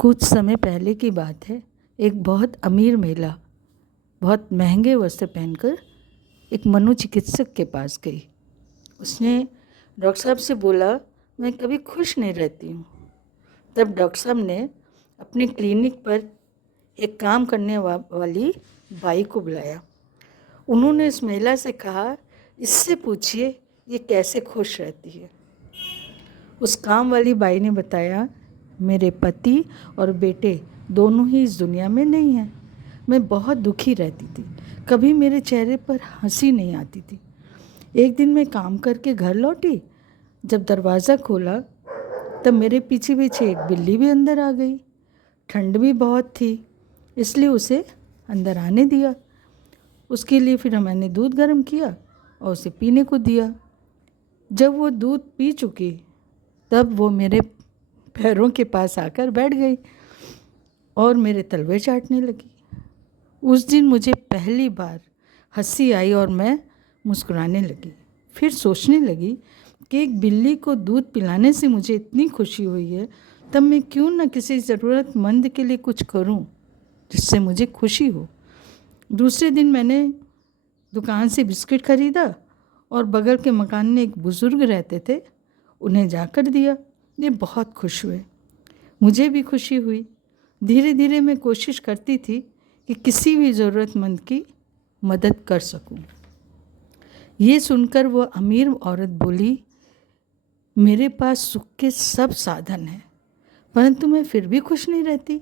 कुछ समय पहले की बात है। एक बहुत अमीर महिला बहुत महंगे वस्त्र पहनकर एक मनोचिकित्सक के पास गई। उसने डॉक्टर साहब से बोला, मैं कभी खुश नहीं रहती हूँ। तब डॉक्टर साहब ने अपनी क्लिनिक पर एक काम करने वाली बाई को बुलाया। उन्होंने इस महिला से कहा, इससे पूछिए ये कैसे खुश रहती है। उस काम वाली बाई ने बताया, मेरे पति और बेटे दोनों ही इस दुनिया में नहीं हैं। मैं बहुत दुखी रहती थी, कभी मेरे चेहरे पर हंसी नहीं आती थी। एक दिन मैं काम करके घर लौटी, जब दरवाज़ा खोला तब मेरे पीछे पीछे एक बिल्ली भी अंदर आ गई। ठंड भी बहुत थी, इसलिए उसे अंदर आने दिया। उसके लिए फिर मैंने दूध गर्म किया और उसे पीने को दिया। जब वो दूध पी चुकी तब वो मेरे पैरों के पास आकर बैठ गई और मेरे तलवे चाटने लगी। उस दिन मुझे पहली बार हंसी आई और मैं मुस्कुराने लगी। फिर सोचने लगी कि एक बिल्ली को दूध पिलाने से मुझे इतनी खुशी हुई है, तब मैं क्यों न किसी ज़रूरतमंद के लिए कुछ करूं जिससे मुझे खुशी हो। दूसरे दिन मैंने दुकान से बिस्किट खरीदा और बगल के मकान में एक बुज़ुर्ग रहते थे, उन्हें जाकर दिया। ये बहुत खुश हुए, मुझे भी खुशी हुई। धीरे धीरे मैं कोशिश करती थी कि किसी भी ज़रूरतमंद की मदद कर सकूं। ये सुनकर वो अमीर औरत बोली, मेरे पास सुख के सब साधन हैं, परंतु मैं फिर भी खुश नहीं रहती।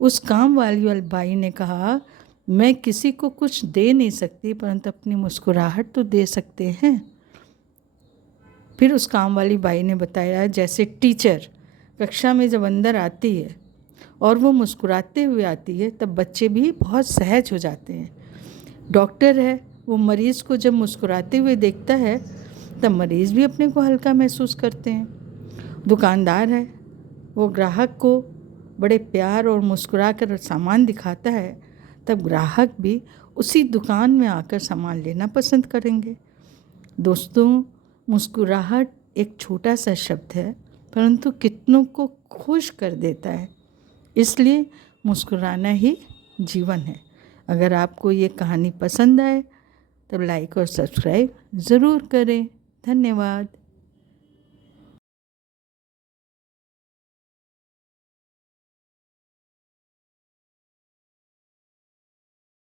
उस काम वाली बाई ने कहा, मैं किसी को कुछ दे नहीं सकती, परंतु अपनी मुस्कुराहट तो दे सकते हैं। फिर उस काम वाली बाई ने बताया, जैसे टीचर कक्षा में जब अंदर आती है और वो मुस्कुराते हुए आती है, तब बच्चे भी बहुत सहज हो जाते हैं। डॉक्टर है, वो मरीज़ को जब मुस्कुराते हुए देखता है तब मरीज़ भी अपने को हल्का महसूस करते हैं। दुकानदार है, वो ग्राहक को बड़े प्यार और मुस्कुरा कर सामान दिखाता है, तब ग्राहक भी उसी दुकान में आकर सामान लेना पसंद करेंगे। दोस्तों, मुस्कुराहट एक छोटा सा शब्द है, परंतु कितनों को खुश कर देता है। इसलिए मुस्कुराना ही जीवन है। अगर आपको ये कहानी पसंद आए तब लाइक और सब्सक्राइब ज़रूर करें। धन्यवाद।